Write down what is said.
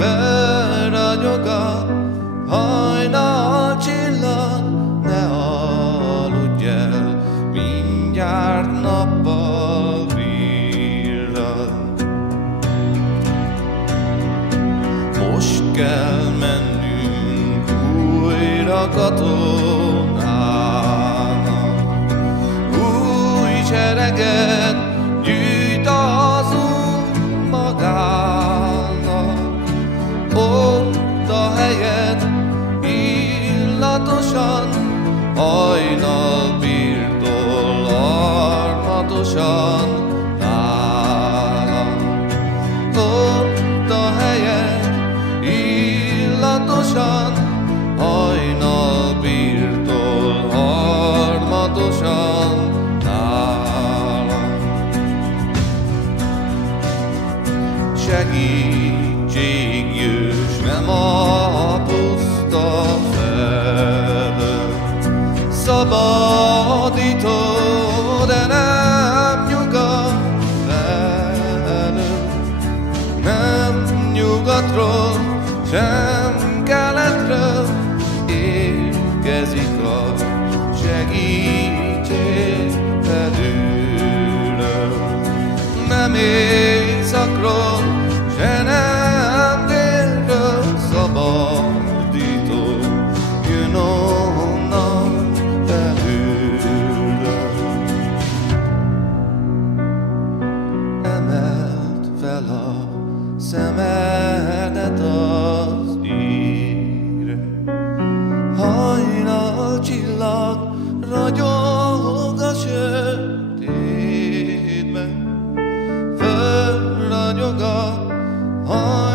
felragyog a hajnal csillag, ne aludj el, mindjárt nappal villan. Most kell mennünk újra katonának, új sereget gyűjt az Úr magának. Ott a helyen illatosan, hajnal birtol armatosan nála. Ott a helyen illatosan, hajnal birtol armatosan nála. Segítség jöjj, nem a puszta földön, szabadító, de nem nyugat velünk, nem nyugatról, sem keletről érkezik a segítség felülről. Nem északról, se nem délről, szabadító jön onnan belülről. Emeld fel a szemedet az égre, hajnal csillag ragyog a sötétben, fölragyog a hajnal